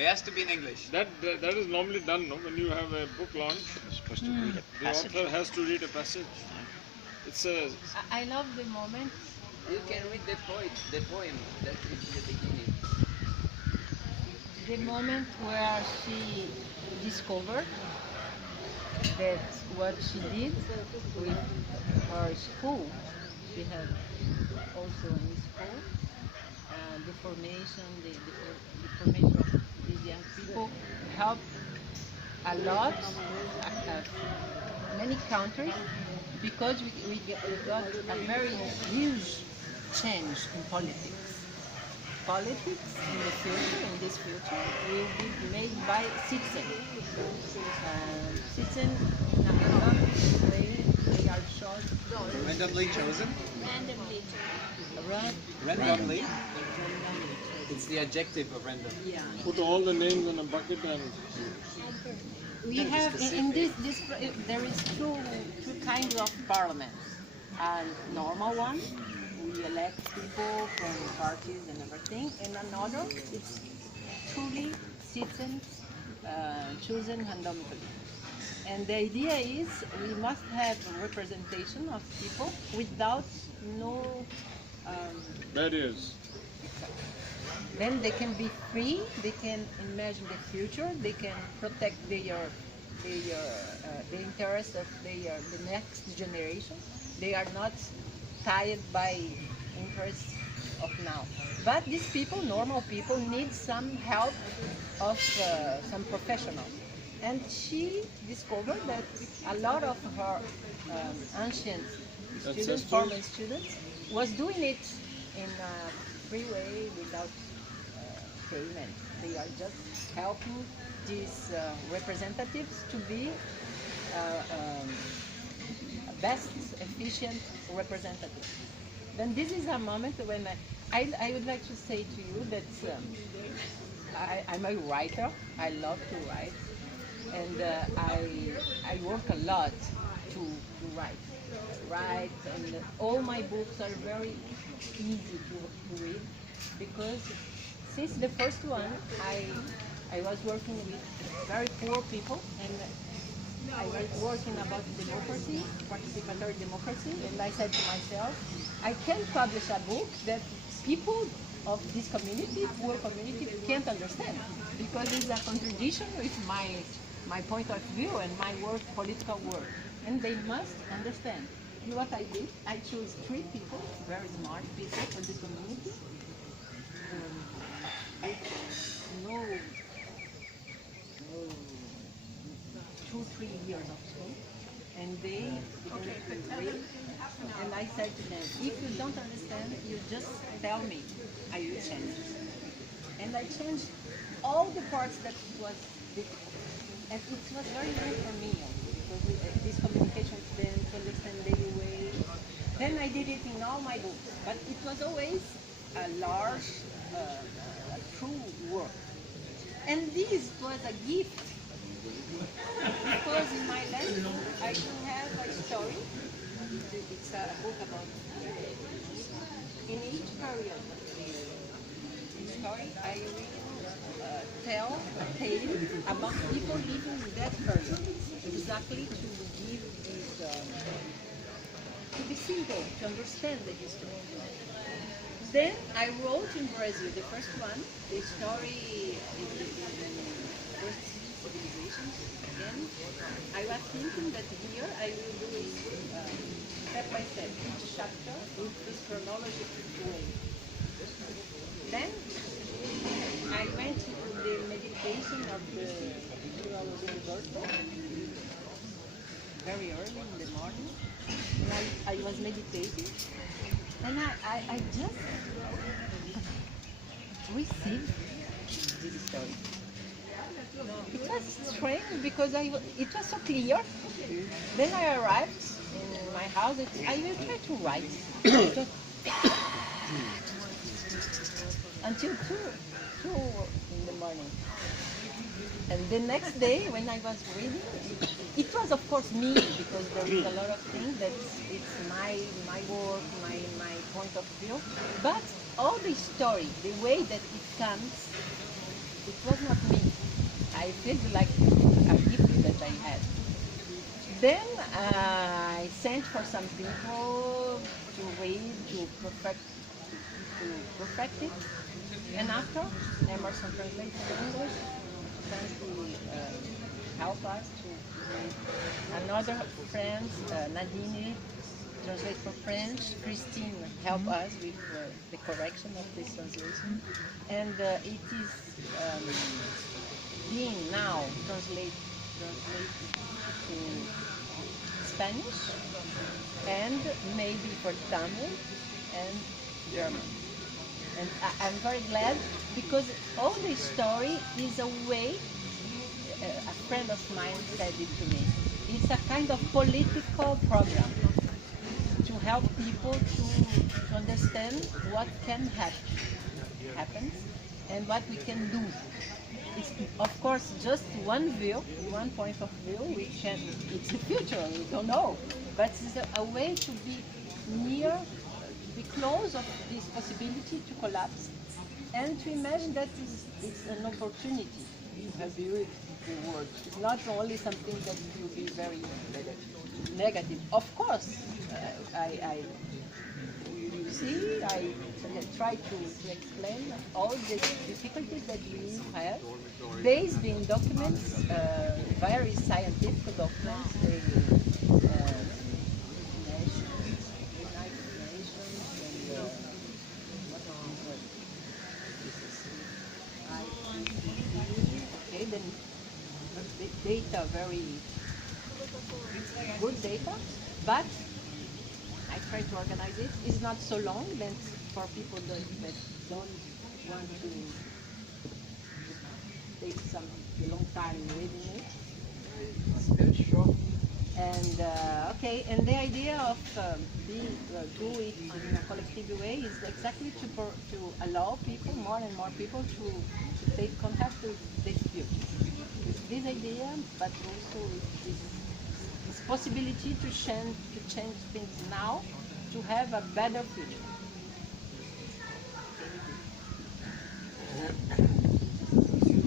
It has to be in English. That is normally done, no? When you have a book launch, You're supposed to read a the passage. author has to read a passage. It's a I love the moment. You can read the poem that is in the beginning. The moment where she discovered that what she did with her school, she had also in school, the formation of these young people helped a lot, many countries, because we got a very huge change in politics. Politics in the future, in this future, will be made by citizens. Citizens, in a democratic way, they are chosen. Randomly chosen? Randomly. Randomly? It's the adjective of random. Yeah. put all the names in a bucket and We have in this there is two kinds of parliaments. A normal one, we elect people from parties and everything, and another it's truly citizens chosen randomly. And the idea is we must have a representation of people without no. barriers. Then they can be free. They can imagine the future. They can protect the interest of the next generation. They are not tied by interests of now. But these people, normal people, need some help of some professionals. And she discovered that a lot of her ancient students, former students, was doing it in a free way without payment. They are just helping these representatives to be best efficient representatives. Then this is a moment when I would like to say to you that I'm a writer. I love to write, and I work a lot to write, and all my books are very easy to read because since the first one I was working with very poor people, and I was working about democracy, participatory democracy, and I said to myself, I can publish a book that people of this community, poor community, can't understand because it's a contradiction with my point of view and my work, political work, and they must understand. And what I did, I chose 3 people, very smart people for this community, no 2-3 years of school, and they didn't read. And I said to them, if you don't understand, you just tell me, I will change. And I changed all the parts that was difficult. And it was very good for me also, because this communication with them, to understand their way. Then I did it in all my books, but it was always a large, true work. And this was a gift, because in my last book I do have a story. It's a book about in each period. Story I will tell a tale about people living in that period, exactly to give this, to be simple, to understand the history. Then I wrote in Brazil, the first one, the story in the first civilizations. Then I was thinking that here I will do it step by step, each chapter with this chronological way. Then I went to the meditation of the Universal very early in the morning, and I was meditating, and I just received this story. It was strange because it was so clear. Then I arrived in my house. I will try to write until 2 in the morning. And the next day, when I was reading, it was of course me, because there is a lot of things that it's my work, my point of view. But all the story, the way that it comes, it was not me. I feel like a gift that I had. Then I sent for some people to read, to perfect it. And after, Emerson translated to English, friendly help us to read. Another friend, Nadine, translate for French. Christine help us with the correction of this translation. And it is being now translated to Spanish and maybe for Tamil and German. And I'm very glad because all the story is a way, a friend of mine said it to me, it's a kind of political program to help people to understand what can happen and what we can do. It's of course just one view, one point of view. It's the future, we don't know, but it's a way to be near, be close of this possibility to collapse, and to imagine that it's an opportunity to have viewed the world. It's not only something that will be very negative. Of course, you see, I try to explain all the difficulties that we have based in documents, very scientific documents, okay, then the data, very good data, but I try to organize it. It's not so long that for people that don't want to take some long time reading it. It's very short. And okay, and the idea of do it in a collective way is exactly to allow people, more and more people, to take contact with this future, with this idea, but also with this possibility to change things now, to have a better future.